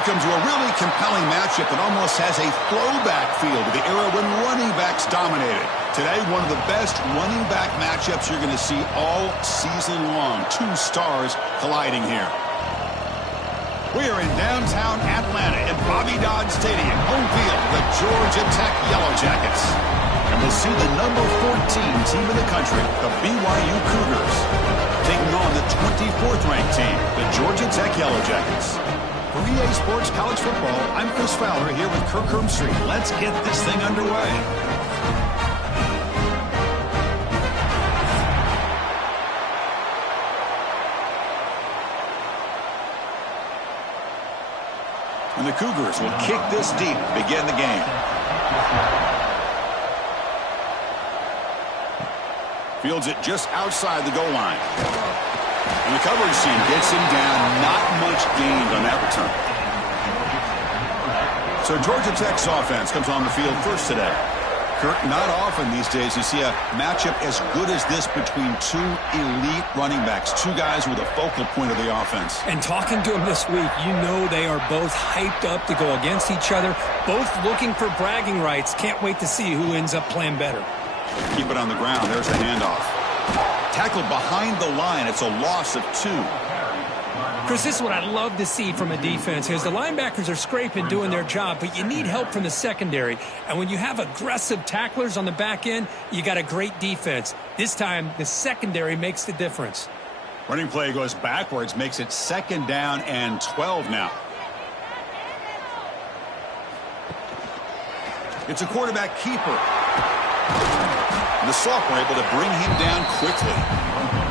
Welcome to a really compelling matchup that almost has a throwback feel to the era when running backs dominated. Today, one of the best running back matchups you're going to see all season long. Two stars colliding here. We are in downtown Atlanta at Bobby Dodd Stadium, home field, the Georgia Tech Yellow Jackets. And we'll see the number 14 team in the country, the BYU Cougars, taking on the 24th ranked team, the Georgia Tech Yellow Jackets. For EA Sports College Football, I'm Chris Fowler here with Kirk Street. Let's get this thing underway. And the Cougars will kick this deep to begin the game. Fields it just outside the goal line. And the coverage team gets him down. Not much gained on that return. So Georgia Tech's offense comes on the field first today. Kirk, not often these days you see a matchup as good as this between two elite running backs, two guys with a focal point of the offense. And talking to them this week, you know they are both hyped up to go against each other, both looking for bragging rights. Can't wait to see who ends up playing better. Keep it on the ground. There's the handoff. Tackled behind the line. It's a loss of 2. Chris, this is what I love to see from a defense. As the linebackers are scraping, doing their job, but you need help from the secondary. And when you have aggressive tacklers on the back end, you got a great defense. This time, the secondary makes the difference. Running play goes backwards, makes it 2nd down and 12 now. It's a quarterback keeper. And the sophomore able to bring him down quickly.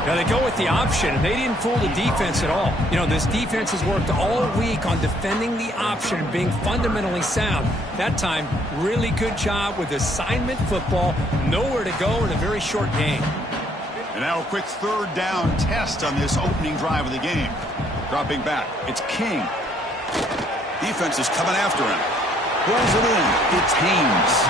Now they go with the option, and they didn't fool the defense at all. You know, this defense has worked all week on defending the option and being fundamentally sound. That time, really good job with assignment football. Nowhere to go in a very short game. And now a quick 3rd down test on this opening drive of the game. Dropping back, it's King. Defense is coming after him. Pulls it in. It's Haynes.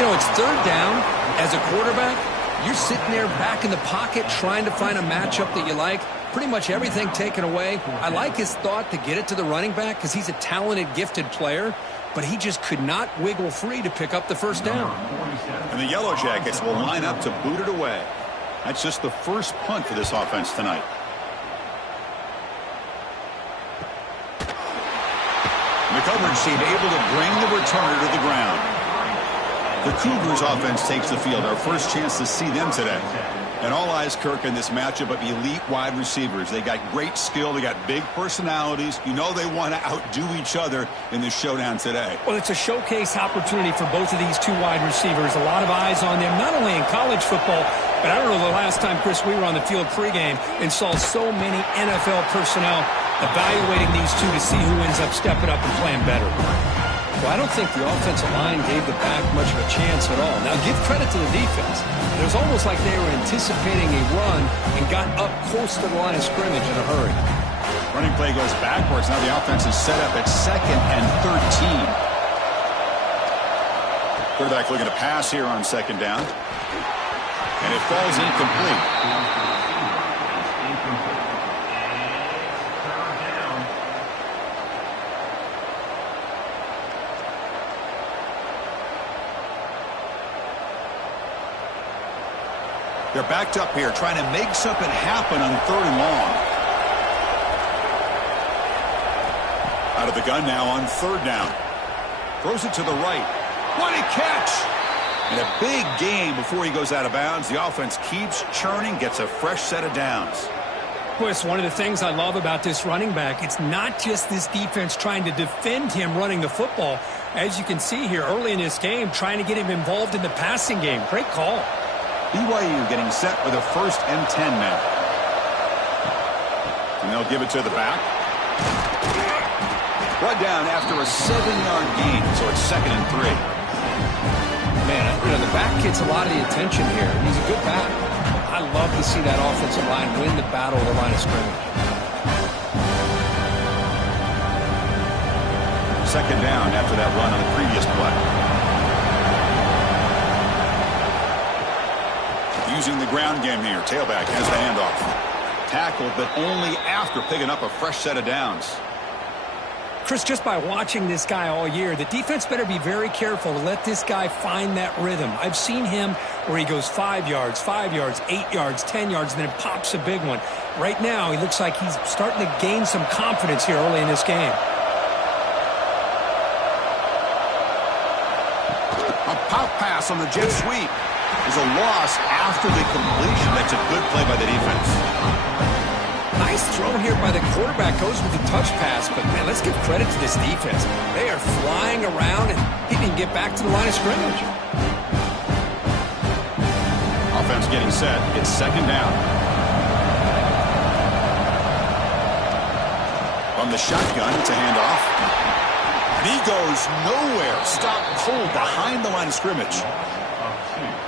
You know, it's 3rd down. As a quarterback, you're sitting there back in the pocket trying to find a matchup that you like. Pretty much everything taken away. I like his thought to get it to the running back because he's a talented, gifted player, but he just could not wiggle free to pick up the 1st down. And the Yellow Jackets will line up to boot it away. That's just the first punt for this offense tonight. The coverage team able to bring the returner to the ground. The Cougars offense takes the field. Our first chance to see them today. And all eyes, Kirk, in this matchup of elite wide receivers. They got great skill. They got big personalities. You know they want to outdo each other in this showdown today. Well, it's a showcase opportunity for both of these two wide receivers. A lot of eyes on them, not only in college football, but I don't know the last time, Chris, we were on the field pregame and saw so many NFL personnel evaluating these two to see who ends up stepping up and playing better. Well, I don't think the offensive line gave the back much of a chance at all. Now, give credit to the defense. It was almost like they were anticipating a run and got up close to the line of scrimmage in a hurry. Running play goes backwards. Now the offense is set up at 2nd and 13. Quarterback looking to pass here on 2nd down. And it falls incomplete. They're backed up here, trying to make something happen on 3rd and long. Out of the gun now on 3rd down. Throws it to the right. What a catch! And a big gain before he goes out of bounds. The offense keeps churning, gets a fresh set of downs. Well, it's one of the things I love about this running back. It's not just this defense trying to defend him running the football. As you can see here early in this game, trying to get him involved in the passing game. Great call. BYU getting set with a 1st and 10 now. And they'll give it to the back. Brought down after a 7-yard gain, so it's 2nd and 3. Man, you know, the back gets a lot of the attention here. He's a good back. I love to see that offensive line win the battle of the line of scrimmage. 2nd down after that run on the previous play. Using the ground game here. Tailback has the handoff. Tackled, but only after picking up a fresh set of downs. Chris, just by watching this guy all year, the defense better be very careful to let this guy find that rhythm. I've seen him where he goes 5 yards, 8 yards, 10 yards, and then pops a big one. Right now, he looks like he's starting to gain some confidence here early in this game. A pop pass on the jet sweep is a loss after the completion. That's a good play by the defense. Nice throw here by the quarterback. Goes with the touch pass, but man, let's give credit to this defense. They are flying around, and he didn't get back to the line of scrimmage. Offense getting set. It's second down. From the shotgun, it's a handoff. And he goes nowhere. Stop cold behind the line of scrimmage.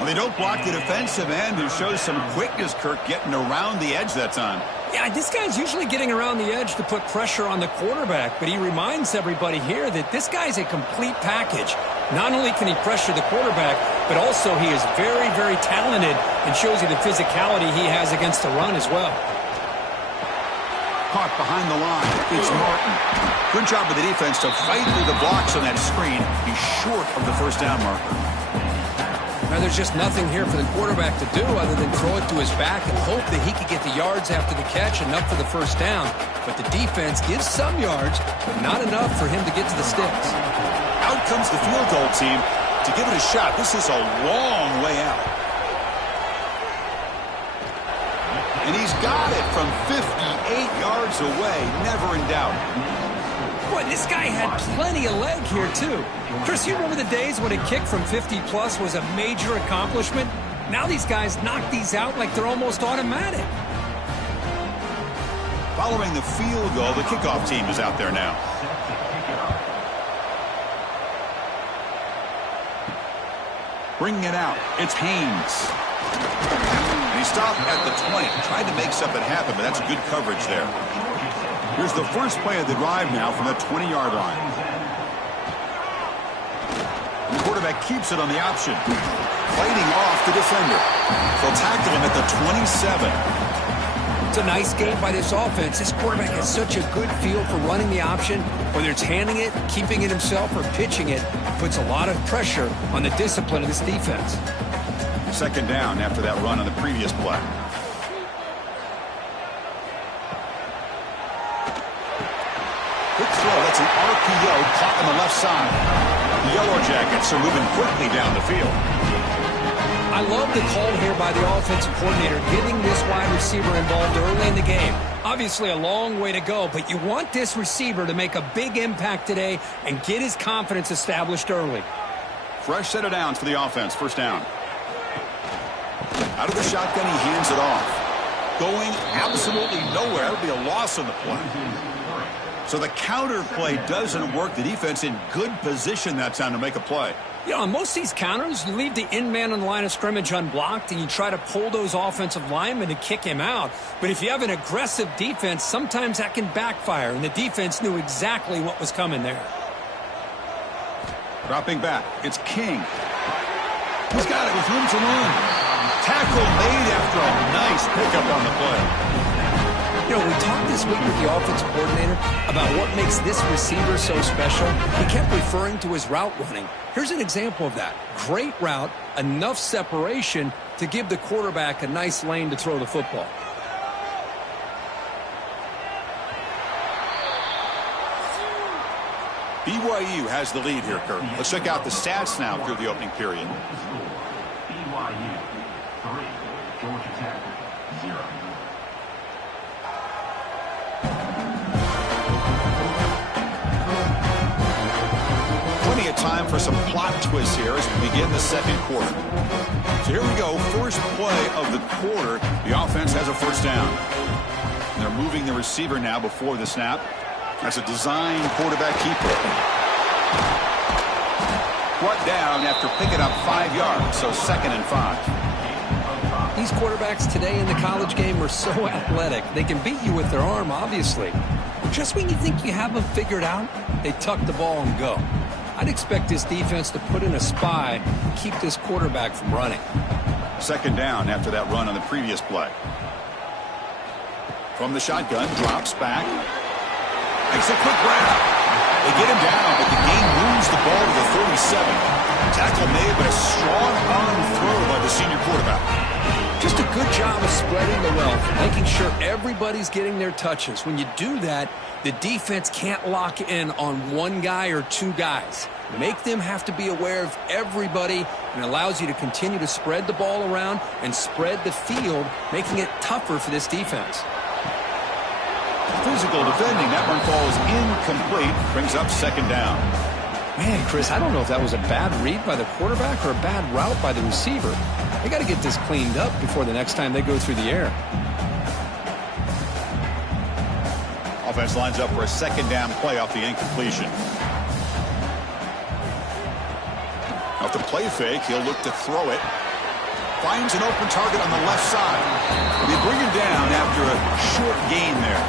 Well, they don't block the defensive end, who shows some quickness, Kirk, getting around the edge that time. Yeah, this guy's usually getting around the edge to put pressure on the quarterback, but he reminds everybody here that this guy's a complete package. Not only can he pressure the quarterback, but also he is very, very talented and shows you the physicality he has against the run as well. Caught behind the line. It's Martin. Good job of the defense to fight through the blocks on that screen. He's short of the first down marker. Now, there's just nothing here for the quarterback to do other than throw it to his back and hope that he could get the yards after the catch, enough for the first down. But the defense gives some yards, but not enough for him to get to the sticks. Out comes the field goal team to give it a shot. This is a long way out. And he's got it from 58 yards away. Never in doubt. Boy, this guy had plenty of leg here, too. Chris, you remember the days when a kick from 50-plus was a major accomplishment? Now these guys knock these out like they're almost automatic. Following the field goal, the kickoff team is out there now. Bringing it out, it's Haynes. And he stopped at the 20. Tried to make something happen, but that's good coverage there. Here's the first play of the drive now from the 20-yard line. The quarterback keeps it on the option. Fighting off the defender. They'll tackle him at the 27. It's a nice game by this offense. This quarterback has such a good feel for running the option. Whether it's handing it, keeping it himself, or pitching it, puts a lot of pressure on the discipline of this defense. Second down after that run on the previous play. Quick throw. That's an RPO caught on the left side. The Yellow Jackets are moving quickly down the field. I love the call here by the offensive coordinator, getting this wide receiver involved early in the game. Obviously a long way to go, but you want this receiver to make a big impact today and get his confidence established early. Fresh set of downs for the offense. First down. Out of the shotgun, he hands it off. Going absolutely nowhere. It'll be a loss on the play. So the counter play doesn't work. The defense in good position that time to make a play. You know, on most of these counters, you leave the in man on the line of scrimmage unblocked and you try to pull those offensive linemen to kick him out. But if you have an aggressive defense, sometimes that can backfire, and the defense knew exactly what was coming there. Dropping back, it's King. He's got it with room to run. Tackle made after a nice pickup on the play. You know, we talked this week with the offensive coordinator about what makes this receiver so special. He kept referring to his route running. Here's an example of that. Great route, enough separation to give the quarterback a nice lane to throw the football. BYU has the lead here, Kirk. Let's check out the stats now through the opening period. BYU 3, Georgia Tech 0. Plenty of time for some plot twists here as we begin the second quarter. So here we go. First play of the quarter. The offense has a first down. And they're moving the receiver now before the snap. That's a design quarterback keeper. Brought down after picking up 5 yards, so 2nd and 5. These quarterbacks today in the college game are so athletic. They can beat you with their arm, obviously. But just when you think you have them figured out, they tuck the ball and go. I'd expect this defense to put in a spy and keep this quarterback from running. Second down after that run on the previous play. From the shotgun, drops back. Makes a quick grab. They get him down, but the game moves the ball to the 37. Tackle made, but a strong arm throw by the senior quarterback. Just a good job of spreading the wealth, making sure everybody's getting their touches. When you do that, the defense can't lock in on one guy or two guys. Make them have to be aware of everybody, and allows you to continue to spread the ball around and spread the field, making it tougher for this defense. Physical defending. That one falls incomplete. Brings up second down. Man, Chris, I don't know if that was a bad read by the quarterback or a bad route by the receiver. They got to get this cleaned up before the next time they go through the air. Offense lines up for a second down play off the incompletion. Off the play fake, he'll look to throw it. Finds an open target on the left side. They bring him down after a short gain there.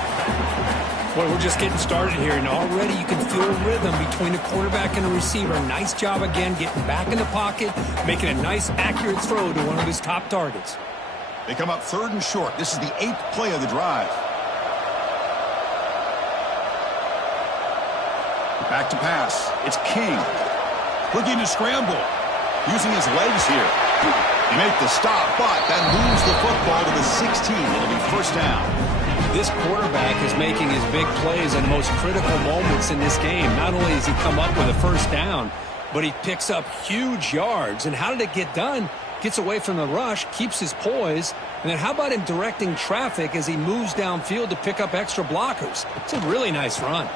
Boy, we're just getting started here, and already you can feel a rhythm between the quarterback and the receiver. Nice job again getting back in the pocket, making a nice, accurate throw to one of his top targets. They come up 3rd and short. This is the 8th play of the drive. Back to pass. It's King. Looking to scramble. Using his legs here. He makes the stop, but that moves the football to the 16. It'll be first down. This quarterback is making his big plays in the most critical moments in this game. Not only does he come up with a first down, but he picks up huge yards. And how did it get done? Gets away from the rush, keeps his poise, and then how about him directing traffic as he moves downfield to pick up extra blockers? It's a really nice run.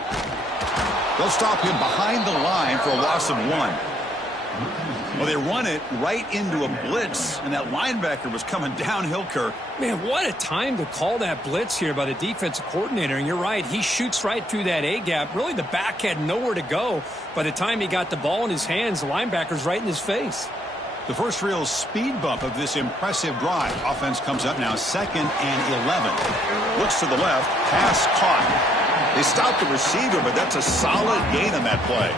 They'll stop him behind the line for a loss of 1. Well, they run it right into a blitz, and that linebacker was coming downhill, Kirk. Man, what a time to call that blitz here by the defensive coordinator. And you're right, he shoots right through that A-gap. Really, the back had nowhere to go. By the time he got the ball in his hands, the linebacker's right in his face. The first real speed bump of this impressive drive. Offense comes up now 2nd and 11. Looks to the left, pass caught. They stopped the receiver, but that's a solid gain on that play.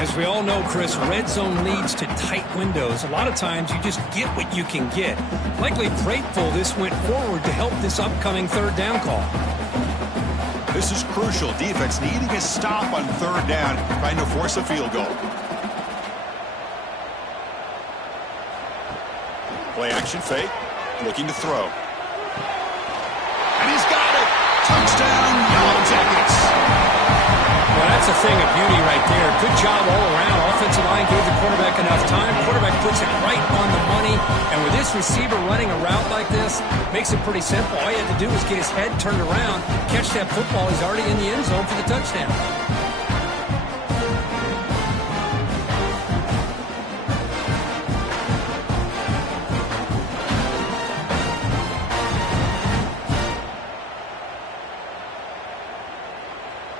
As we all know, Chris, red zone leads to tight windows. A lot of times you just get what you can get. Likely grateful this went forward to help this upcoming 3rd down call. This is crucial. Defense needing a stop on 3rd down, trying to force a field goal. Play action fake, looking to throw. And he's got it! Touchdown, Yellow Jackets! Well, that's a thing of beauty right there. Good job all around. Offensive line gave the quarterback enough time. Quarterback puts it right on the money. And with this receiver running a route like this, makes it pretty simple. All you have to do is get his head turned around, catch that football. He's already in the end zone for the touchdown.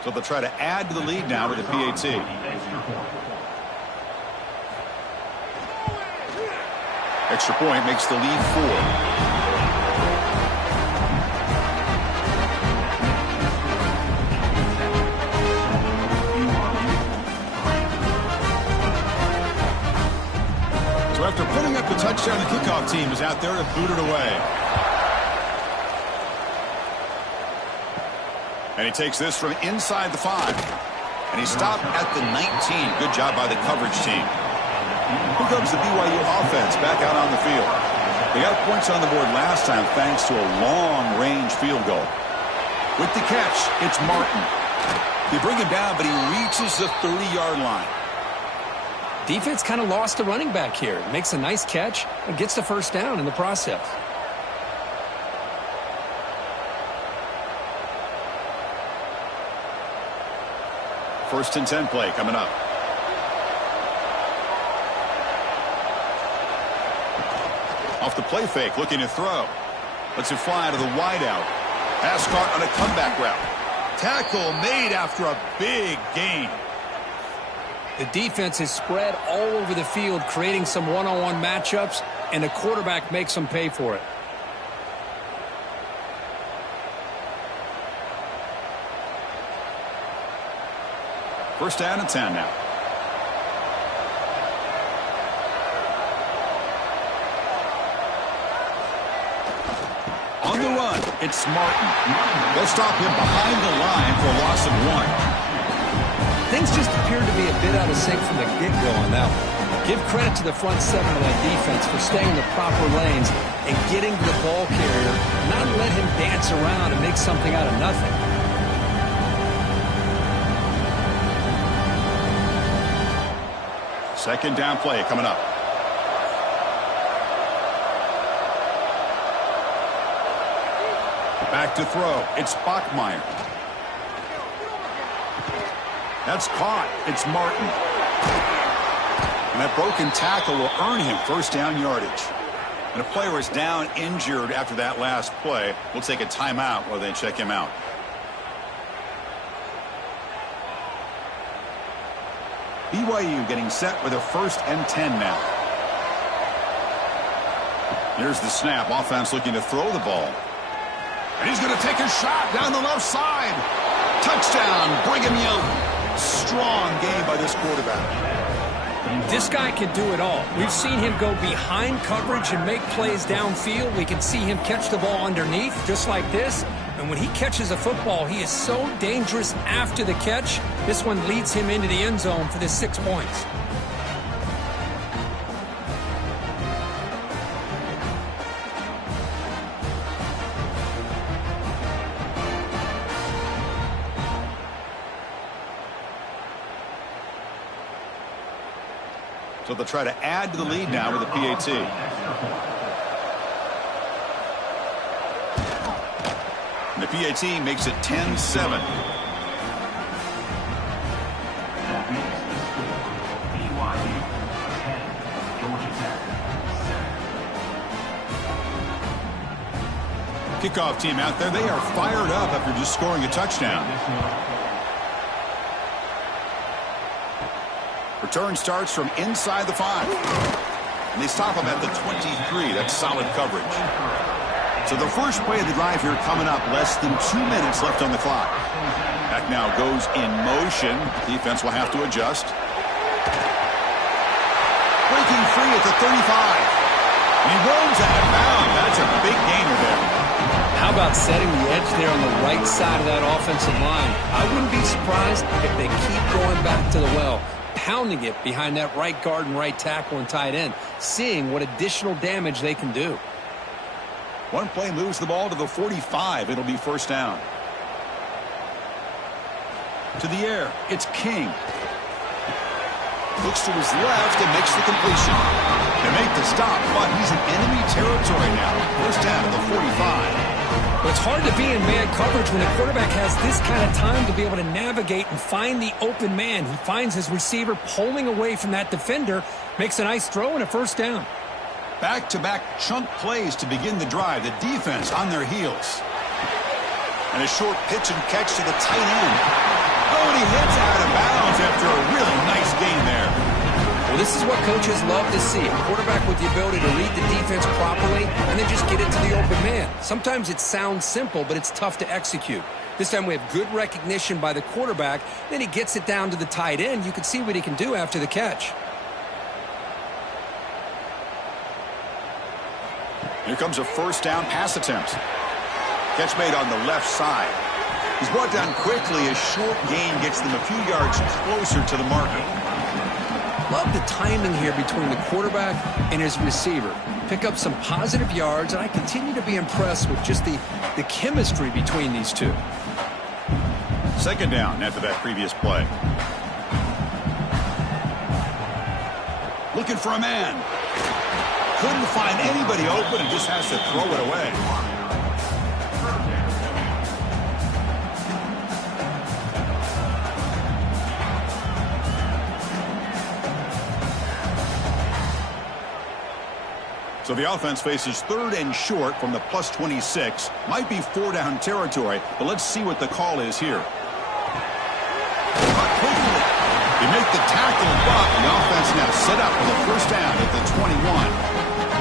So they'll try to add to the lead now with a PAT. Extra point makes the lead 4. So after putting up the touchdown, the kickoff team is out there to boot it away. And he takes this from inside the 5. And he stopped at the 19. Good job by the coverage team. Here comes the BYU offense back out on the field. They got points on the board last time thanks to a long-range field goal. With the catch, it's Martin. They bring him down, but he reaches the 30-yard line. Defense kind of lost the running back here. Makes a nice catch and gets the first down in the process. First and 10 play coming up. Off the play fake, looking to throw. Lets it fly to the wideout. Pass caught on a comeback route. Tackle made after a big gain. The defense is spread all over the field, creating some one-on-one matchups, and the quarterback makes them pay for it. First down and 10 now. On the run, it's Martin. They'll stop him behind the line for a loss of 1. Things just appeared to be a bit out of sync from the get-go on that one. Give credit to the front seven of that defense for staying in the proper lanes and getting to the ball carrier, not let him dance around and make something out of nothing. Second down play coming up. Back to throw. It's Bachmeier. That's caught. It's Martin. And that broken tackle will earn him first down yardage. And a player is down injured after that last play. We'll take a timeout while they check him out. BYU getting set with a 1st and 10 now. Here's the snap. Offense looking to throw the ball. And he's going to take a shot down the left side. Touchdown, Brigham Young. Strong game by this quarterback. This guy can do it all. We've seen him go behind coverage and make plays downfield. We can see him catch the ball underneath, just like this. And when he catches a football, he is so dangerous after the catch. This one leads him into the end zone for the 6 points. So they'll try to add to the lead now with a PAT. And the PAT makes it 10-7. That makes the score BYU 10, Georgia Tech 7. Kickoff team out there. They are fired up after just scoring a touchdown. Return starts from inside the 5. And they stop him at the 23. That's solid coverage. So the first play of the drive here coming up. Less than 2 minutes left on the clock. Back now goes in motion. Defense will have to adjust. Breaking free at the 35. He rolls out of bounds. That's a big gainer there. How about setting the edge there on the right side of that offensive line? I wouldn't be surprised if they keep going back to the well, pounding it behind that right guard and right tackle and tight end, seeing what additional damage they can do. One play moves the ball to the 45. It'll be first down. To the air. It's King. Looks to his left and makes the completion. They make the stop, but he's in enemy territory now. First down at the 45. But it's hard to be in man coverage when the quarterback has this kind of time to be able to navigate and find the open man. He finds his receiver pulling away from that defender, makes a nice throw and a first down. Back-to-back chunk plays to begin the drive. The defense on their heels. And a short pitch and catch to the tight end. Oh, and he hits out of bounds after a really nice gain there. Well, this is what coaches love to see. A quarterback with the ability to read the defense properly and then just get it to the open man. Sometimes it sounds simple, but it's tough to execute. This time we have good recognition by the quarterback. Then he gets it down to the tight end. You can see what he can do after the catch. Here comes a first down pass attempt. Catch made on the left side. He's brought down quickly. A short gain gets them a few yards closer to the marker. Love the timing here between the quarterback and his receiver. Pick up some positive yards, and I continue to be impressed with just the chemistry between these two. Second down after that previous play. Looking for a man. Couldn't find anybody open and just has to throw it away. So the offense faces third and short from the plus 26. Might be 4-down territory, but let's see what the call is here. They make the tackle, but the offense now set up with a first down at the 21.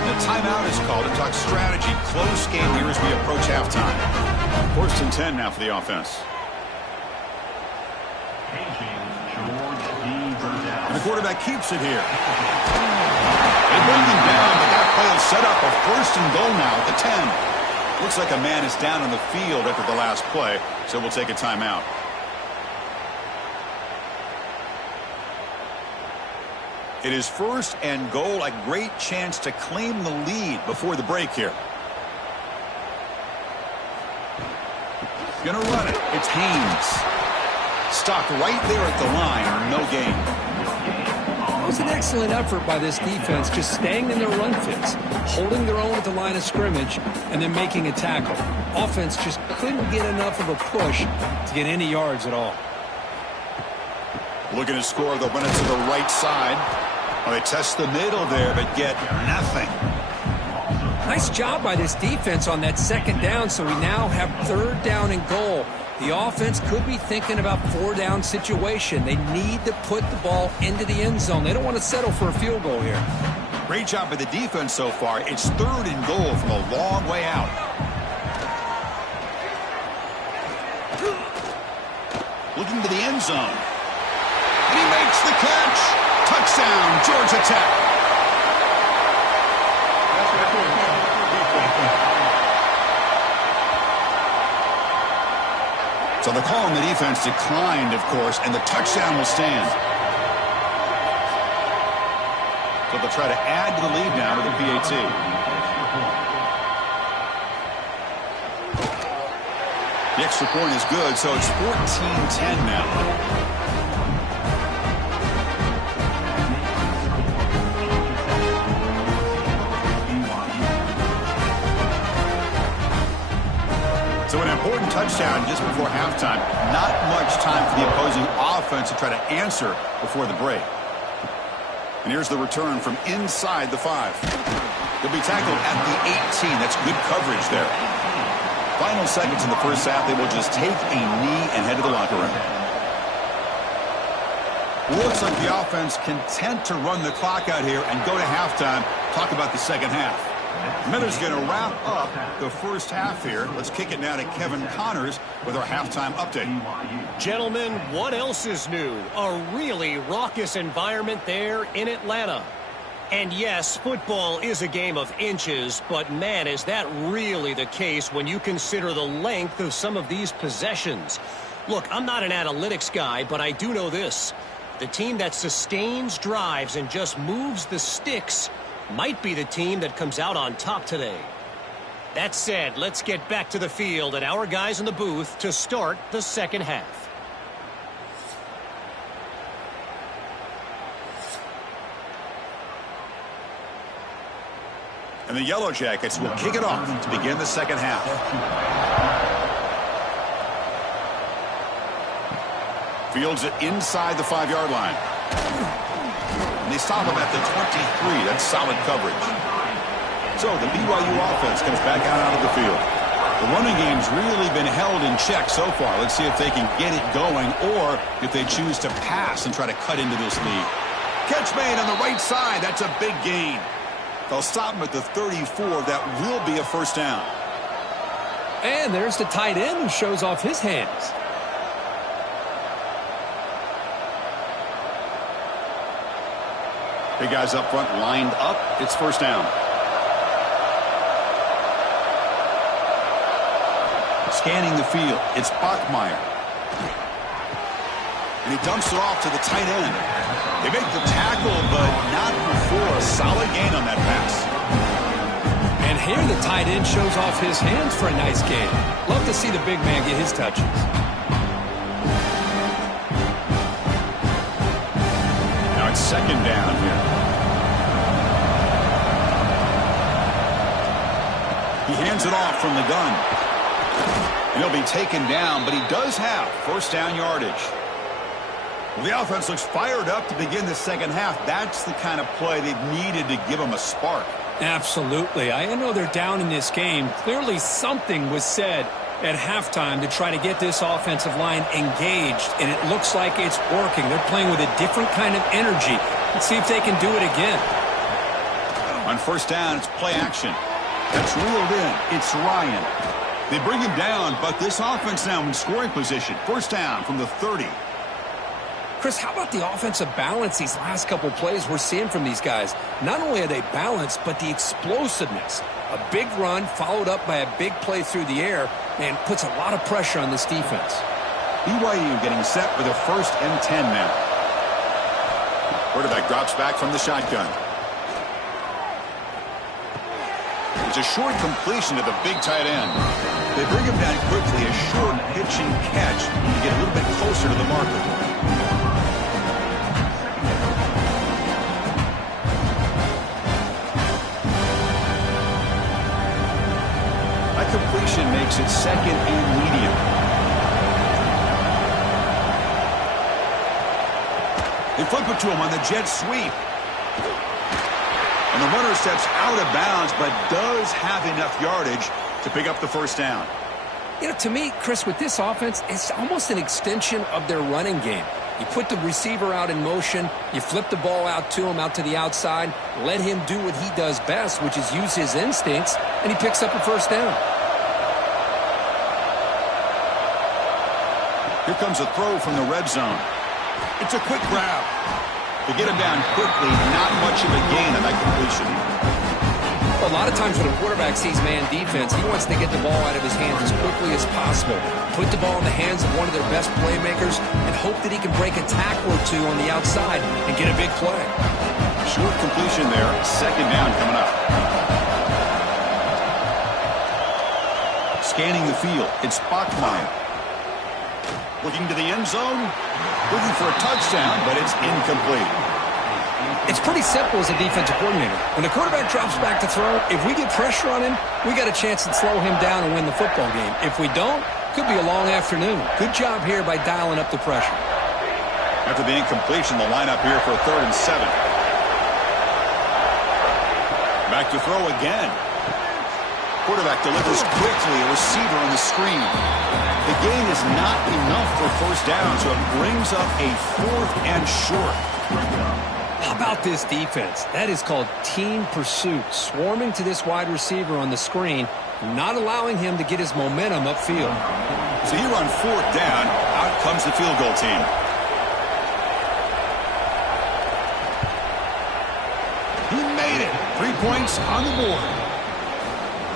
And a timeout is called to talk strategy. Close game here as we approach halftime. First and 10 now for the offense. And the quarterback keeps it here. They bring him down, but that play will set up a first and goal now at the 10. Looks like a man is down on the field after the last play, so we'll take a timeout. It is first and goal, a great chance to claim the lead before the break here. Gonna run it. It's Haynes. Stopped right there at the line. No gain. It was an excellent effort by this defense, just staying in their run fits, holding their own at the line of scrimmage, and then making a tackle. Offense just couldn't get enough of a push to get any yards at all. Looking to score, they'll run it to the right side. Well, they test the middle there, but get nothing. Nice job by this defense on that second down, so we now have third down and goal. The offense could be thinking about four-down situation. They need to put the ball into the end zone. They don't want to settle for a field goal here. Great job by the defense so far. It's third and goal from a long way out. Looking to the end zone. And he makes the catch. Touchdown, Georgia Tech. So the call on the defense declined, of course, and the touchdown will stand. So they'll try to add to the lead now with the PAT. The extra point is good, so it's 14-10 now. So an important touchdown just before halftime. Not much time for the opposing offense to try to answer before the break. And here's the return from inside the 5. They'll be tackled at the 18. That's good coverage there. Final seconds in the first half, they will just take a knee and head to the locker room. Looks like the offense content to run the clock out here and go to halftime. Talk about the second half. Miller's going to wrap up the first half here. Let's kick it now to Kevin Connors with our halftime update. Gentlemen, what else is new? A really raucous environment there in Atlanta. And yes, football is a game of inches, but man, is that really the case when you consider the length of some of these possessions. Look, I'm not an analytics guy, but I do know this. The team that sustains drives and just moves the sticks might be the team that comes out on top today. That said, let's get back to the field and our guys in the booth to start the second half. And the Yellow Jackets will kick it off to begin the second half. Fields it inside the 5-yard line. And they stop him at the 23. That's solid coverage. So the BYU offense comes back out onto the field. The running game's really been held in check so far. Let's see if they can get it going or if they choose to pass and try to cut into this lead. Catch made on the right side. That's a big gain. They'll stop him at the 34. That will be a first down. And there's the tight end who shows off his hands. Big guys up front lined up. It's first down. Scanning the field. It's Bachmeier. And he dumps it off to the tight end. They make the tackle, but not before. A solid gain on that pass. And here the tight end shows off his hands for a nice gain. Love to see the big man get his touches. Now it's second down here. He hands it off from the gun. And he'll be taken down, but he does have first down yardage. Well, the offense looks fired up to begin the second half. That's the kind of play they've needed to give them a spark. Absolutely. I know they're down in this game. Clearly something was said at halftime to try to get this offensive line engaged, and it looks like it's working. They're playing with a different kind of energy. Let's see if they can do it again. On first down, it's play action. That's reeled in. It's Ryan. They bring him down, but this offense now in scoring position. First down from the 30. Chris, how about the offensive balance these last couple plays we're seeing from these guys? Not only are they balanced, but the explosiveness. A big run followed up by a big play through the air, and puts a lot of pressure on this defense. BYU getting set for the 1st and 10 now. Quarterback drops back from the shotgun. It's a short completion to the big tight end. They bring him down quickly, a short pitch and catch to get a little bit closer to the marker. That completion makes it second and medium. They flip it to him on the jet sweep. And the runner steps out of bounds, but does have enough yardage to pick up the first down. You know, to me, Chris, with this offense, it's almost an extension of their running game. You put the receiver out in motion, you flip the ball out to him, out to the outside, let him do what he does best, which is use his instincts, and he picks up a first down. Here comes a throw from the red zone. It's a quick grab. To get him down quickly, not much of a gain on that completion. A lot of times when a quarterback sees man defense, he wants to get the ball out of his hands as quickly as possible. Put the ball in the hands of one of their best playmakers and hope that he can break a tackle or two on the outside and get a big play. Short completion there. Second down coming up. Scanning the field. It's Bachmeyer. Looking to the end zone. Looking for a touchdown, but it's incomplete. It's pretty simple as a defensive coordinator. When the quarterback drops back to throw, if we get pressure on him, we got a chance to slow him down and win the football game. If we don't, could be a long afternoon. Good job here by dialing up the pressure. After the incompletion, the lineup here for 3rd and 7. Back to throw again. Quarterback delivers quickly, a receiver on the screen. The gain is not enough for first down, so it brings up a 4th and short. How about this defense? That is called team pursuit. Swarming to this wide receiver on the screen, not allowing him to get his momentum upfield. So here on 4th down, out comes the field goal team. He made it. 3 points on the board.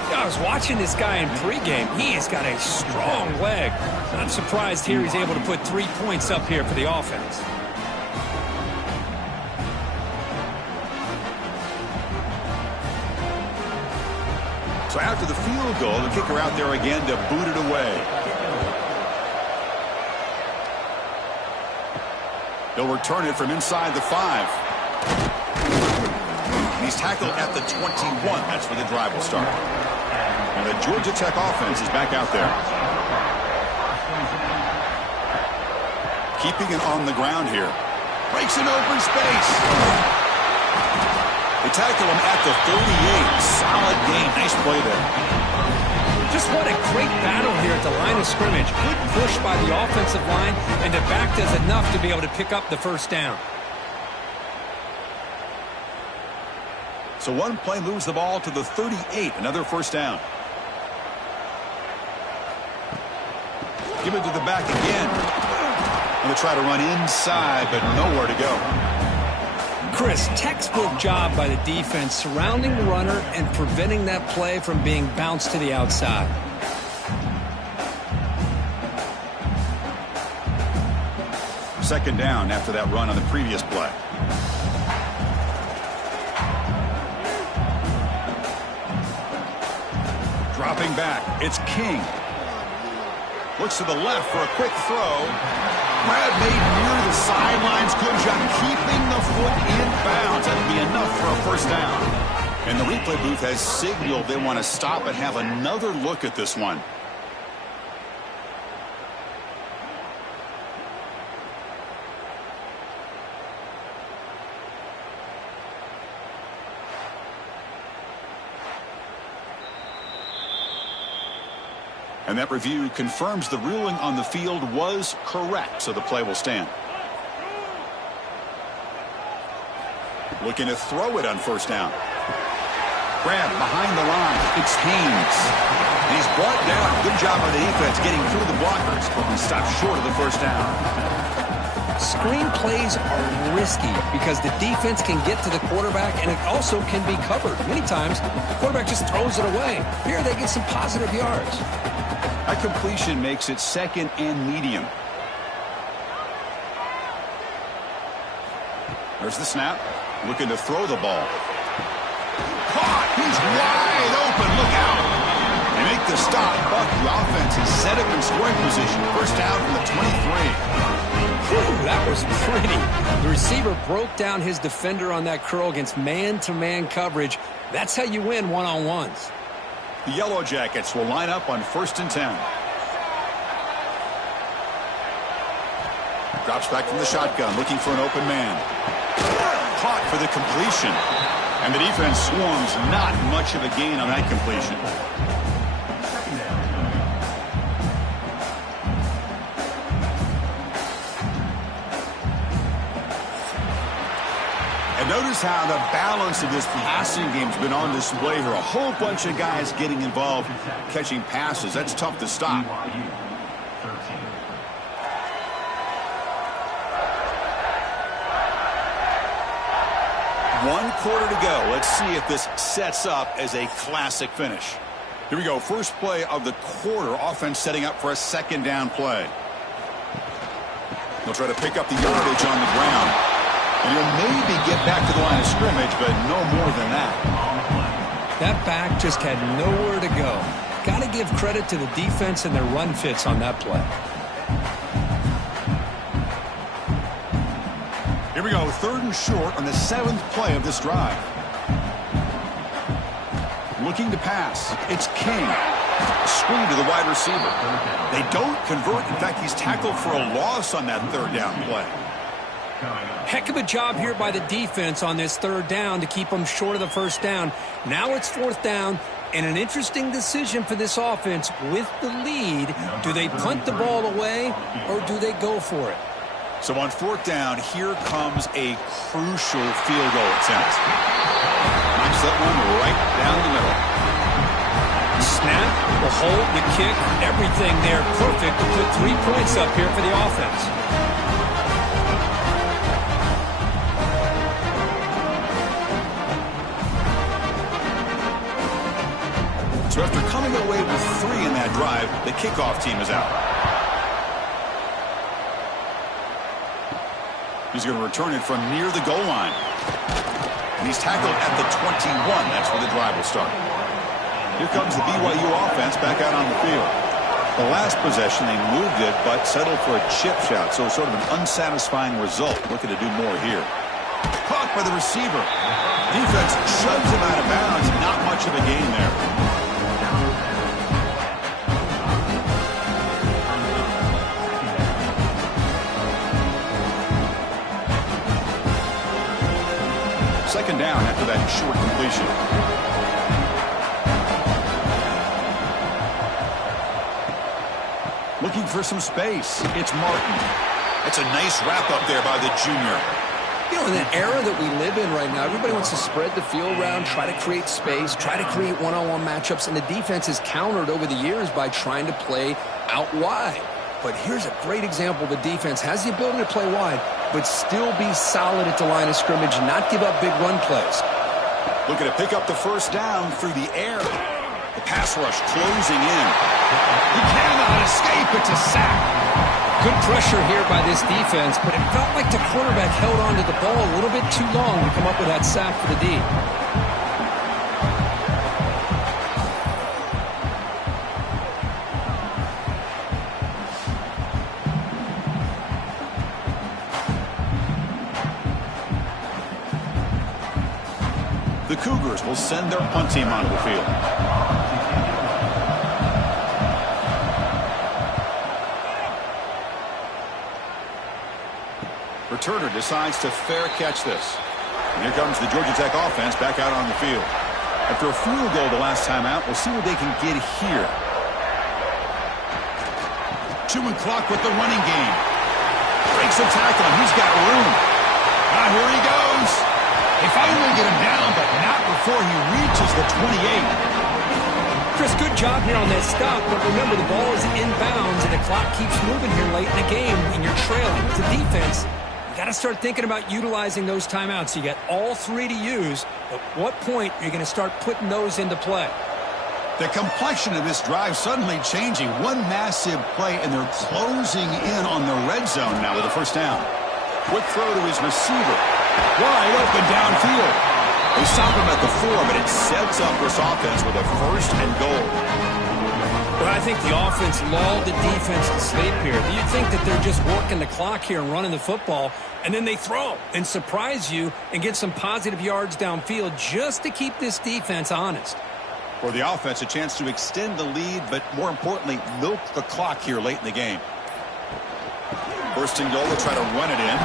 I was watching this guy in pregame. He has got a strong leg. Not surprised here he's able to put 3 points up here for the offense. So after the field goal, the kicker out there again to boot it away. He'll return it from inside the 5. He's tackled at the 21. That's where the drive will start. And the Georgia Tech offense is back out there. Keeping it on the ground here. Breaks an open space. They tackle him at the 38. Solid gain. Nice play there. Just what a great battle here at the line of scrimmage. Good push by the offensive line, and the back does enough to be able to pick up the first down. So one play moves the ball to the 38. Another first down. Give it to the back again. Going to try to run inside, but nowhere to go. Chris, textbook job by the defense surrounding the runner and preventing that play from being bounced to the outside. Second down after that run on the previous play. Dropping back, it's King. Looks to the left for a quick throw. Grab made near the sidelines. Good job keeping the foot in bounds. That'll be enough for a first down. And the replay booth has signaled they want to stop and have another look at this one. And that review confirms the ruling on the field was correct, so the play will stand. Looking to throw it on first down. Grab behind the line. It's Haynes. And he's brought down. Good job by the defense getting through the blockers, but we stopped short of the first down. Screen plays are risky because the defense can get to the quarterback, and it also can be covered. Many times, the quarterback just throws it away. Here they get some positive yards. That completion makes it second and medium. There's the snap. Looking to throw the ball. Caught! He's wide open. Look out! They make the stop, but the offense is set up in scoring position. First down from the 23. Whew, that was pretty. The receiver broke down his defender on that curl against man-to-man coverage. That's how you win one-on-ones. The Yellow Jackets will line up on 1st and 10. Drops back from the shotgun, looking for an open man. Caught for the completion. And the defense swarms, not much of a gain on that completion. And notice how the balance of this passing game's been on display here. A whole bunch of guys getting involved, catching passes. That's tough to stop. One quarter to go. Let's see if this sets up as a classic finish. Here we go. First play of the quarter. Offense setting up for a 2nd down play. They'll try to pick up the yardage on the ground. And he'll maybe get back to the line of scrimmage, but no more than that. That back just had nowhere to go. Got to give credit to the defense and their run fits on that play. Here we go, 3rd and short on the 7th play of this drive. Looking to pass. It's King. Screen to the wide receiver. They don't convert. In fact, he's tackled for a loss on that 3rd down play. Heck of a job here by the defense on this 3rd down to keep them short of the 1st down. Now it's 4th down, and an interesting decision for this offense with the lead. Do they punt the ball away, or do they go for it? So on 4th down, here comes a crucial field goal attempt. Knocks that one right down the middle. Snap, the hold, the kick, everything there perfect to put 3 points up here for the offense. So after coming away with 3 in that drive, the kickoff team is out. He's going to return it from near the goal line. And he's tackled at the 21. That's where the drive will start. Here comes the BYU offense back out on the field. The last possession, they moved it, but settled for a chip shot. So sort of an unsatisfying result. Looking to do more here. Caught by the receiver. Defense shoves him out of bounds. Not much of a gain there. Second down after that short completion. Looking for some space. It's Martin. It's a nice wrap up there by the junior. You know, in the era that we live in right now, everybody wants to spread the field around, try to create space, try to create one-on-one matchups, and the defense has countered over the years by trying to play out wide. But here's a great example. The defense has the ability to play wide, but still be solid at the line of scrimmage and not give up big run plays. Looking to pick up the 1st down through the air. The pass rush closing in. He cannot escape. It's a sack. Good pressure here by this defense, but it felt like the quarterback held on to the ball a little bit too long to come up with that sack for the D. The Cougars will send their punt team onto the field. Returner decides to fair catch this. And here comes the Georgia Tech offense back out on the field. After a field goal the last time out, we'll see what they can get here. 2 and clock with the running game. Breaks a tackle, and he's got room. Now here he goes. They finally get him down, but not before he reaches the 28. Chris, good job here on that stop, but remember the ball is inbounds and the clock keeps moving here late in the game and you're trailing. It's a defense. You got to start thinking about utilizing those timeouts. You got all 3 to use. At what point are you going to start putting those into play? The complexion of this drive suddenly changing. One massive play, and they're closing in on the red zone now with a 1st down. Quick throw to his receiver. Wide open downfield. They stop him at the 4, but it sets up this offense with a 1st and goal. Well, I think the offense lulled the defense to sleep here. You'd think that they're just working the clock here and running the football, and then they throw and surprise you and get some positive yards downfield just to keep this defense honest. For the offense, a chance to extend the lead, but more importantly, milk the clock here late in the game. 1st and goal, they'll try to run it in.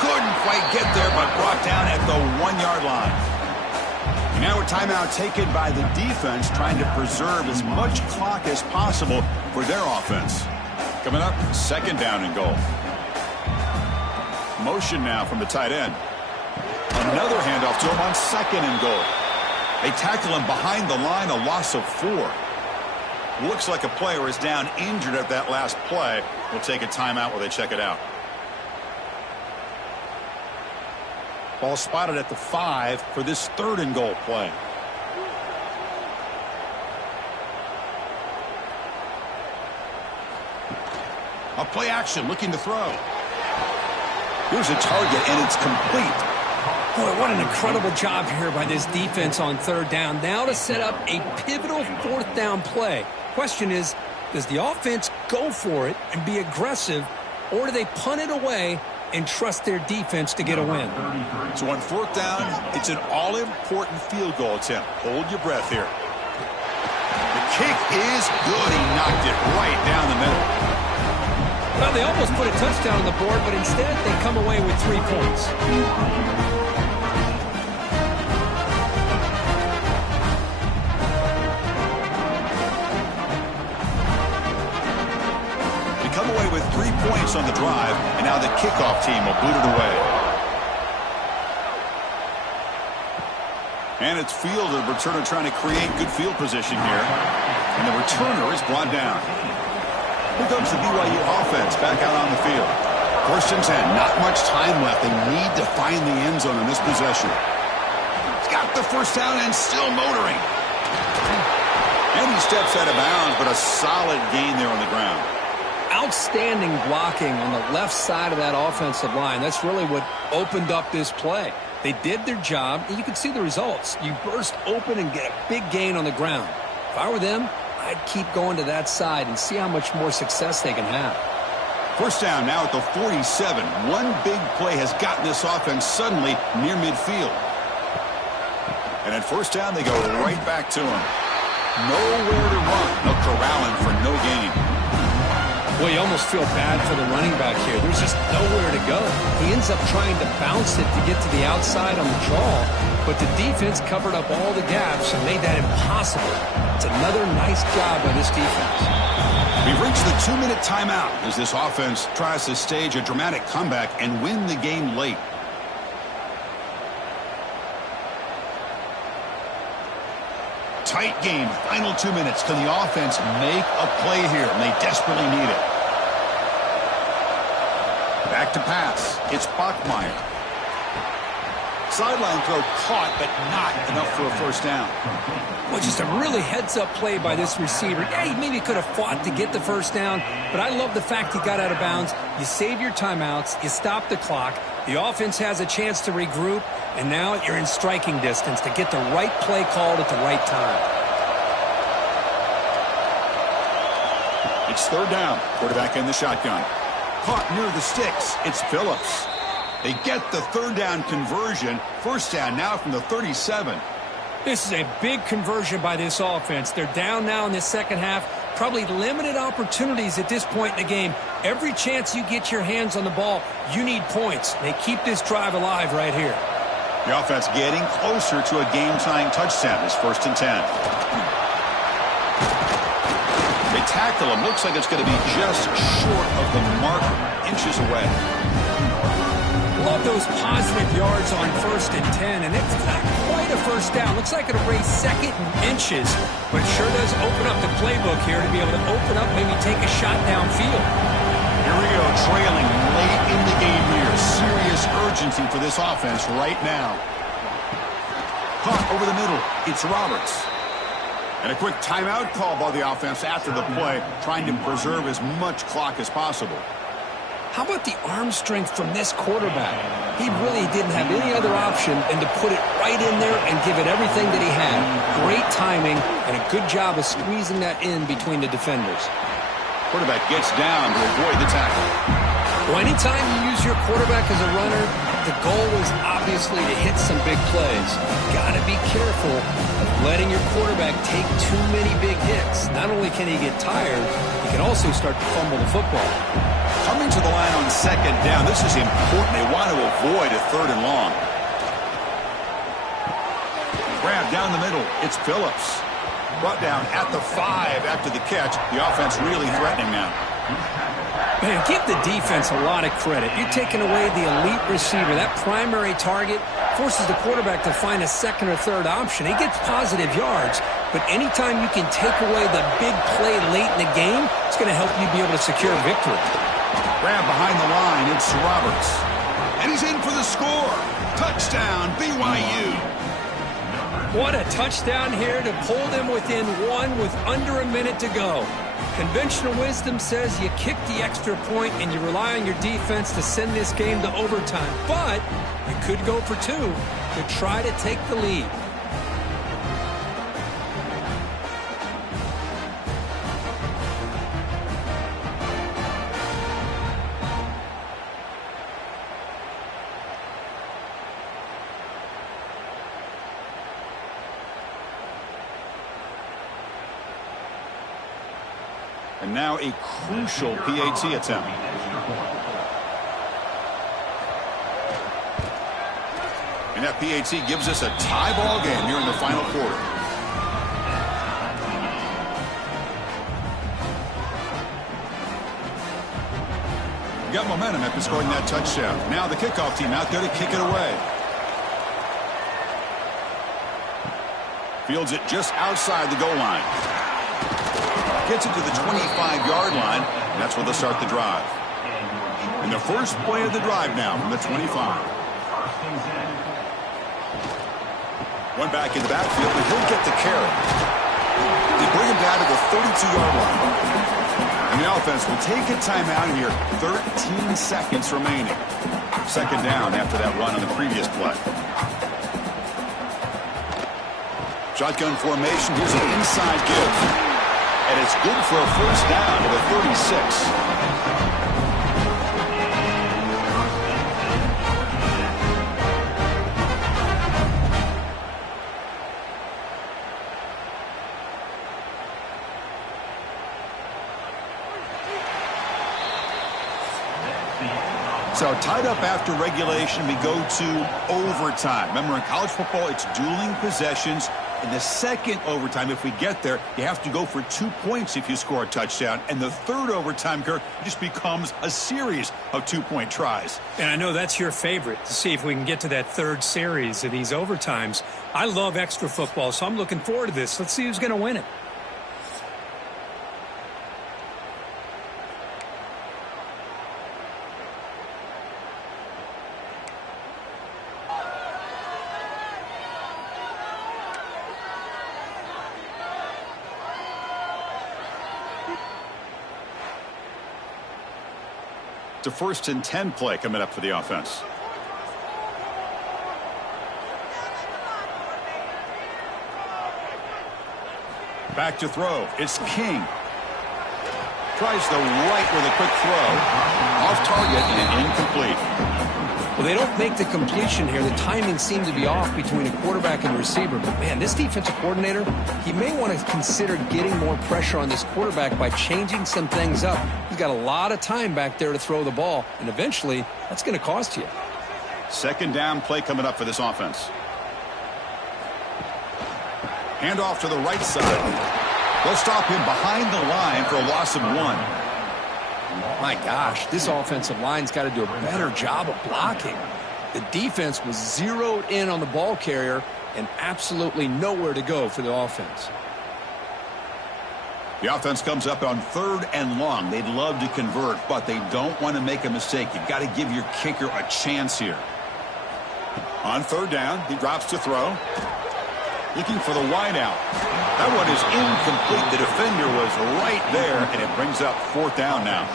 Couldn't quite get there, but brought down at the 1-yard line. And now a timeout taken by the defense, trying to preserve as much clock as possible for their offense. Coming up, 2nd down and goal. Motion now from the tight end. Another handoff to him on 2nd and goal. They tackle him behind the line, a loss of 4. Looks like a player is down injured at that last play. We'll take a timeout while they check it out. Ball spotted at the 5 for this 3rd and goal play. A play action, looking to throw. Here's a target, and it's complete. Boy, what an incredible job here by this defense on 3rd down. Now to set up a pivotal 4th down play. Question is, does the offense go for it and be aggressive, or do they punt it away and trust their defense to get a win? So on 4th down, it's an all-important field goal attempt. Hold your breath here. The kick is good. He knocked it right down the middle. Well, they almost put a touchdown on the board, but instead they come away with 3 points. Come away with 3 points on the drive, and now the kickoff team will boot it away. And it's field, the returner trying to create good field position here. And the returner is brought down. Here comes the BYU offense back out on the field. 1st and 10, not much time left. They need to find the end zone in this possession. He's got the 1st down and still motoring. And he steps out of bounds, but a solid gain there on the ground. Outstanding blocking on the left side of that offensive line. That's really what opened up this play. They did their job, and you can see the results. You burst open and get a big gain on the ground. If I were them, I'd keep going to that side and see how much more success they can have. 1st down now at the 47. One big play has gotten this offense suddenly near midfield. And at 1st down, they go right back to him. Nowhere to run. They'll corral him for no gain. Well, you almost feel bad for the running back here. There's just nowhere to go. He ends up trying to bounce it to get to the outside on the draw, but the defense covered up all the gaps and made that impossible. It's another nice job by this defense. We've reached the 2-minute timeout as this offense tries to stage a dramatic comeback and win the game late. Tight game, final 2 minutes. Can the offense make a play here? And they desperately need it. Back to pass. It's Bachmeier. Sideline throw caught, but not enough for a 1st down. Well, just a really heads-up play by this receiver. Yeah, he maybe could have fought to get the 1st down, but I love the fact he got out of bounds. You save your timeouts. You stop the clock. The offense has a chance to regroup, and now you're in striking distance to get the right play called at the right time. It's 3rd down. Quarterback in the shotgun. Caught near the sticks. It's Phillips. They get the 3rd down conversion. 1st down now from the 37. This is a big conversion by this offense. They're down now in the 2nd half. Probably limited opportunities at this point in the game. Every chance you get your hands on the ball, you need points. They keep this drive alive right here. The offense getting closer to a game-tying touchdown. It's 1st and 10. They tackle him. Looks like it's going to be just short of the mark, inches away. Love those positive yards on 1st and 10, and it's not quite a 1st down. Looks like it'll raise 2nd and inches, but sure does open up the playbook here to be able to open up, maybe take a shot downfield. Here we go, trailing late in the game here. Serious urgency for this offense right now. Caught over the middle. It's Roberts. And a quick timeout call by the offense after the play, trying to preserve as much clock as possible. How about the arm strength from this quarterback? He really didn't have any other option than to put it right in there and give it everything that he had. Great timing and a good job of squeezing that in between the defenders. Quarterback gets down to avoid the tackle. Well, anytime you use your quarterback as a runner, the goal is obviously to hit some big plays. Got to be careful of letting your quarterback take too many big hits. Not only can he get tired, he can also start to fumble the football. Coming to the line on second down, this is important. They want to avoid a 3rd and long. Grab down the middle. It's Phillips. Brought down at the 5 after the catch. The offense really threatening now. Man, give the defense a lot of credit. You're taking away the elite receiver. That primary target forces the quarterback to find a 2nd or 3rd option. He gets positive yards, but anytime you can take away the big play late in the game, it's going to help you be able to secure victory. Grab behind the line. It's Roberts. And he's in for the score. Touchdown, BYU. What a touchdown here to pull them within 1 with under a minute to go. Conventional wisdom says you kick the extra point and you rely on your defense to send this game to overtime. But you could go for 2 to try to take the lead. And now a crucial PAT attempt. And that PAT gives us a tie ball game here in the final quarter. Got momentum after scoring that touchdown. Now the kickoff team out there to kick it away. Fields it just outside the goal line. Gets it to the 25-yard line. And that's where they'll start the drive. And the first play of the drive now from the 25. One back in the backfield, but he'll get the carry. They bring him down to the 32-yard line. And the offense will take a timeout here. 13 seconds remaining. 2nd down after that run on the previous play. Shotgun formation. Here's an inside give. And it's good for a 1st down to the 36. So tied up after regulation, we go to overtime. Remember, in college football, it's dueling possessions. In the 2nd overtime, if we get there, you have to go for 2 points if you score a touchdown. And the 3rd overtime, Kirk, just becomes a series of 2-point tries. And I know that's your favorite, to see if we can get to that 3rd series of these overtimes. I love extra football, so I'm looking forward to this. Let's see who's going to win it. It's a 1st and 10 play coming up for the offense. Back to throw. It's King. Tries the right with a quick throw. Off target and incomplete. Well, they don't make the completion here. The timing seemed to be off between a quarterback and a receiver. But, man, this defensive coordinator, he may want to consider getting more pressure on this quarterback by changing some things up. He's got a lot of time back there to throw the ball, and eventually that's going to cost you. 2nd down play coming up for this offense. Handoff to the right side. They'll stop him behind the line for a loss of 1. My gosh, this offensive line's got to do a better job of blocking. The defense was zeroed in on the ball carrier and absolutely nowhere to go for the offense. The offense comes up on 3rd and long. They'd love to convert, but they don't want to make a mistake. You've got to give your kicker a chance here. On 3rd down, he drops to throw. Looking for the wideout. That one is incomplete. The defender was right there, and it brings up 4th down now.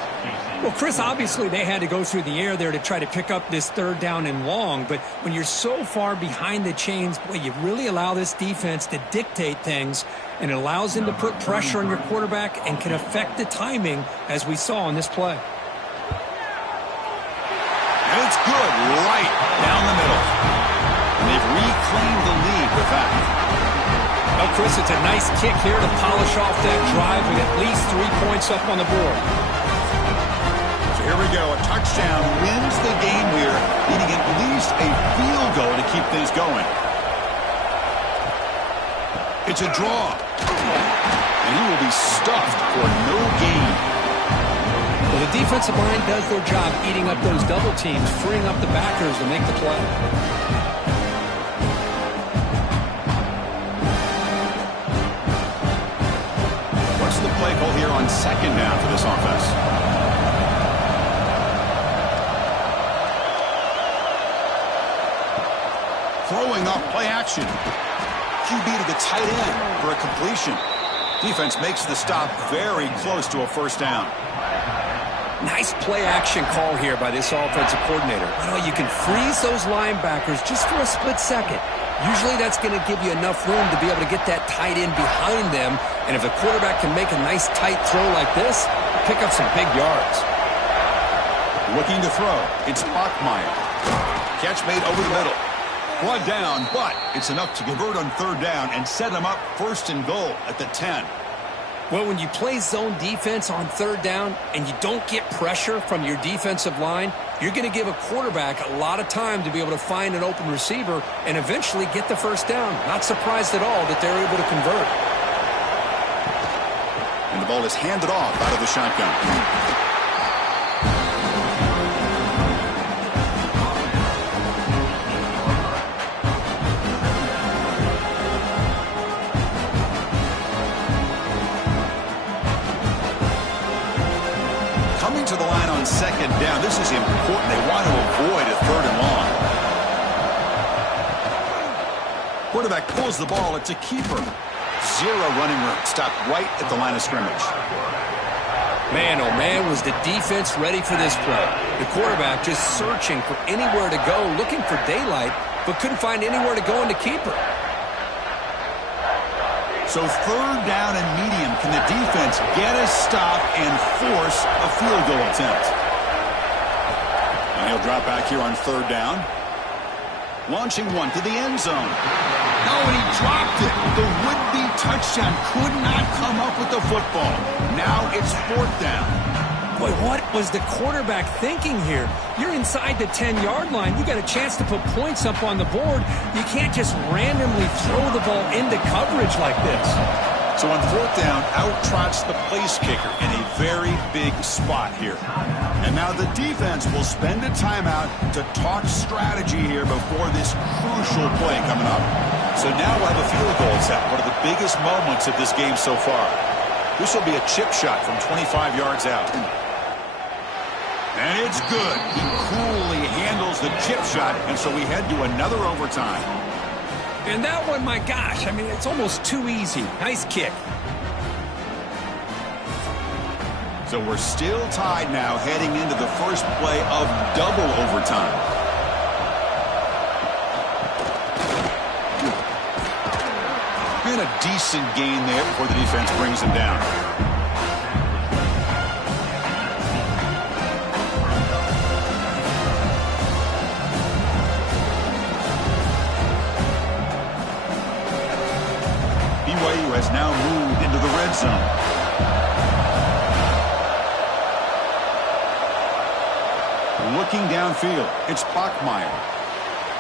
Well, Chris, obviously they had to go through the air there to try to pick up this 3rd down and long, but when you're so far behind the chains, boy, you really allow this defense to dictate things, and it allows them to put pressure on your quarterback and can affect the timing, as we saw in this play. And it's good right down the middle. And they've reclaimed the lead with that. Well, Chris, it's a nice kick here to polish off that drive with at least 3 points up on the board. Here we go. A touchdown wins the game here, needing at least a field goal to keep things going. It's a draw. And he will be stuffed for no gain. Well, the defensive line does their job eating up those double teams, freeing up the backers to make the play. What's the play call here on 2nd down for this offense? Throwing off play action. QB to the tight end for a completion. Defense makes the stop very close to a 1st down. Nice play action call here by this offensive coordinator. You know, you can freeze those linebackers just for a split second. Usually that's going to give you enough room to be able to get that tight end behind them. And if the quarterback can make a nice tight throw like this, pick up some big yards. Looking to throw. It's Bachmeier. Catch made over the middle. Brought down, but it's enough to convert on 3rd down and set him up 1st and goal at the 10. Well, when you play zone defense on 3rd down and you don't get pressure from your defensive line, you're going to give a quarterback a lot of time to be able to find an open receiver and eventually get the 1st down. Not surprised at all that they're able to convert. And the ball is handed off out of the shotgun. To the line on 2nd down. This is important. They want to avoid a 3rd and long. Quarterback pulls the ball. It's a keeper. 0 running room. Stopped right at the line of scrimmage. Man, oh man, was the defense ready for this play. The quarterback just searching for anywhere to go, looking for daylight, but couldn't find anywhere to go in the keeper. So 3rd down and medium. Can the defense get a stop and force a field goal attempt? And he'll drop back here on 3rd down. Launching one to the end zone. No, and he dropped it. The would-be touchdown could not come up with the football. Now it's 4th down. Boy, what was the quarterback thinking here? You're inside the 10-yard line. You got a chance to put points up on the board. You can't just randomly throw the ball into coverage like this. So on 4th down, out trots the place kicker in a very big spot here. And now the defense will spend a timeout to talk strategy here before this crucial play coming up. So now we'll have a field goal attempt, one of the biggest moments of this game so far. This will be a chip shot from 25 yards out. And it's good. He coolly handles the chip shot, and so we head to another overtime. And that one, my gosh, I mean, it's almost too easy. Nice kick. So we're still tied now heading into the first play of double overtime. And a decent gain there before the defense brings him down. BYU has now moved into the red zone. Looking downfield, it's Bachmeier.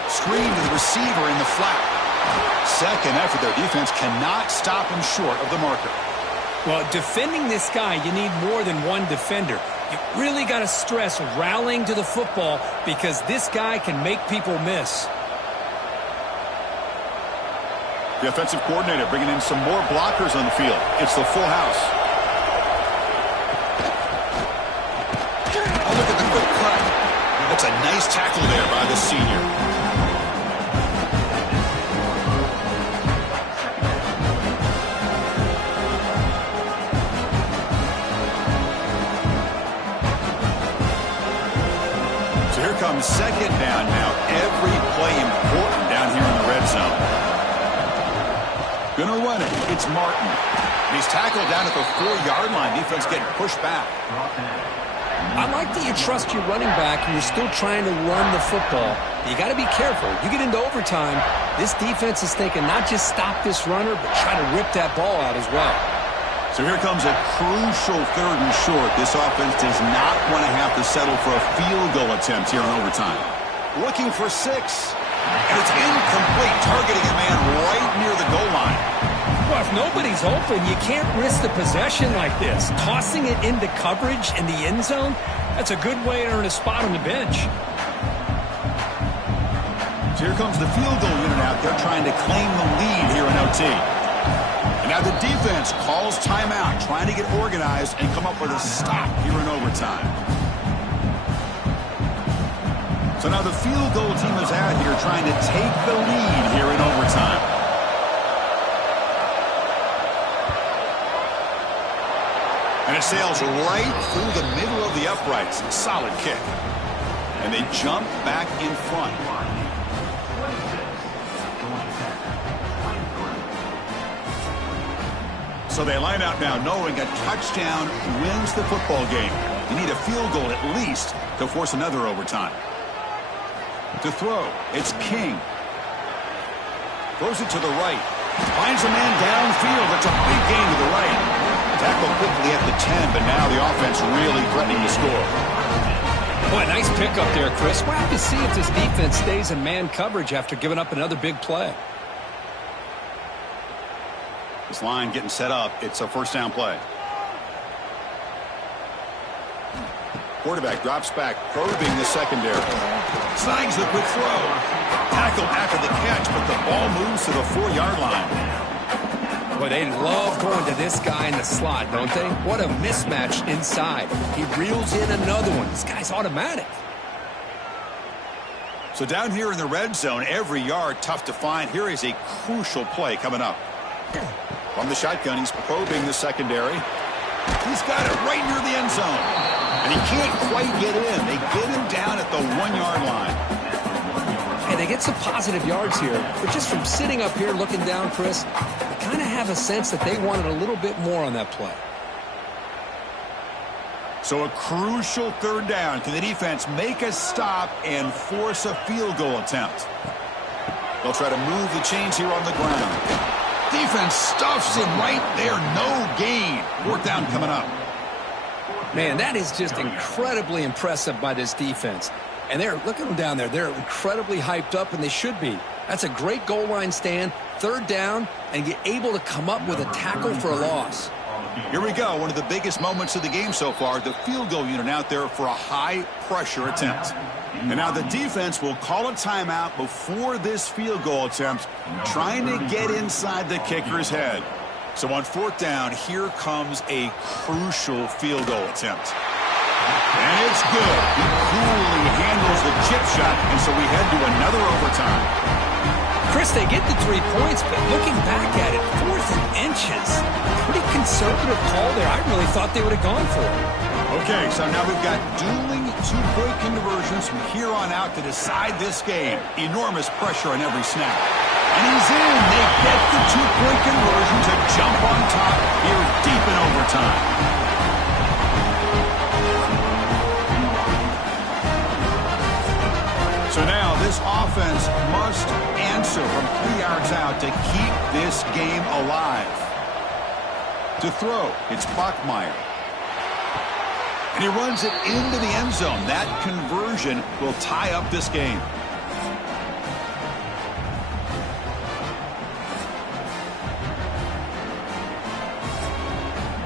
Screen to the receiver in the flat. Second effort, their defense cannot stop him short of the marker. Well, defending this guy, you need more than one defender. You really got to stress rallying to the football because this guy can make people miss. The offensive coordinator bringing in some more blockers on the field. It's the full house. Oh, look at the quick cut. That's a nice tackle there by the senior. comes second down now. Every play important down here in the red zone. Gonna run it. It's Martin. And he's tackled down at the 4-yard line. Defense getting pushed back. I like that you trust your running back and you're still trying to run the football. You got to be careful. You get into overtime, this defense is thinking not just stop this runner, but try to rip that ball out as well. So here comes a crucial 3rd and short. This offense does not want to have to settle for a field goal attempt here in overtime. Looking for 6. And it's incomplete, targeting a man right near the goal line. Well, if nobody's open, you can't risk the possession like this. Tossing it into coverage in the end zone, that's a good way to earn a spot on the bench. So here comes the field goal unit out there trying to claim the lead here in OT. And now the defense calls timeout, trying to get organized and come up with a stop here in overtime. So now the field goal team is out here trying to take the lead here in overtime. And it sails right through the middle of the uprights. Solid kick. And they jump back in front. So they line out now knowing a touchdown wins the football game. You need a field goal at least to force another overtime. To throw, it's King. Throws it to the right. Finds a man downfield. It's a big gain to the right. Tackle quickly at the 10, but now the offense really threatening to score. Boy, nice pickup there, Chris. We'll have to see if this defense stays in man coverage after giving up another big play. This line getting set up. It's a 1st down play. Quarterback drops back, probing the secondary. Snags the quick throw. Tackled after the catch, but the ball moves to the 4-yard line. Boy, they love going to this guy in the slot, don't they? What a mismatch inside. He reels in another one. This guy's automatic. So down here in the red zone, every yard tough to find. Here is a crucial play coming up. From the shotgun, he's probing the secondary. He's got it right near the end zone. And he can't quite get in. They get him down at the 1-yard line. Hey, they get some positive yards here. But just from sitting up here looking down, Chris, I kind of have a sense that they wanted a little bit more on that play. So a crucial 3rd down. Can the defense make a stop and force a field goal attempt? They'll try to move the chains here on the ground. Defense stuffs him right there. No gain. 4th down coming up. Man, that is just incredibly impressive by this defense. And look at them down there. They're incredibly hyped up, and they should be. That's a great goal line stand, 3rd down, and get able to come up with a tackle for a loss. Here we go. One of the biggest moments of the game so far. The field goal unit out there for a high-pressure attempt. And now the defense will call a timeout before this field goal attempt, trying to get inside the kicker's head. So on 4th down, here comes a crucial field goal attempt. And it's good. He coolly handles the chip shot, and so we head to another overtime. Chris, they get the 3 points, but looking back at it, 4th and inches. Pretty conservative call there. I really thought they would have gone for it. Okay, so now we've got dueling 2-point conversions from here on out to decide this game. Enormous pressure on every snap. And he's in. They get the 2-point conversion to jump on top here deep in overtime. So now this offense must answer from 3 yards out to keep this game alive. To throw, it's Bachmeier. And he runs it into the end zone. That conversion will tie up this game.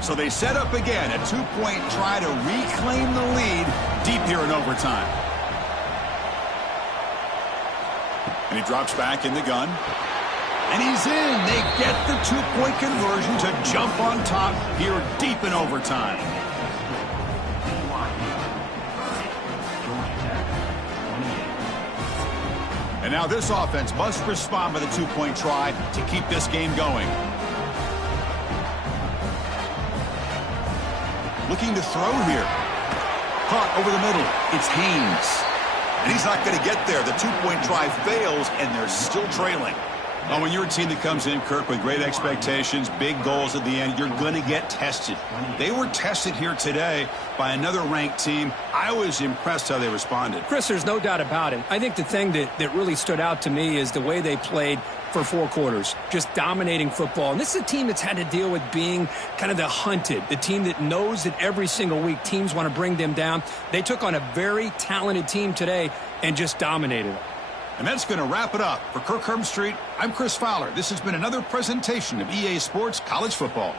So they set up again, a 2-point try to reclaim the lead deep here in overtime. And he drops back in the gun. And he's in. They get the 2-point conversion to jump on top here deep in overtime. And now this offense must respond with a 2-point try to keep this game going. Looking to throw here. Caught over the middle. It's Haynes. And he's not going to get there. The two-point try fails, and they're still trailing. Oh, when you're a team that comes in, Kirk, with great expectations, big goals at the end, you're going to get tested. They were tested here today by another ranked team. I was impressed how they responded. Chris, there's no doubt about it. I think the thing that really stood out to me is the way they played for 4 quarters, just dominating football. And this is a team that's had to deal with being kind of the hunted, the team that knows that every single week teams want to bring them down. They took on a very talented team today and just dominated them. And that's going to wrap it up. For Kirk Herbstreit, I'm Chris Fowler. This has been another presentation of EA Sports College Football.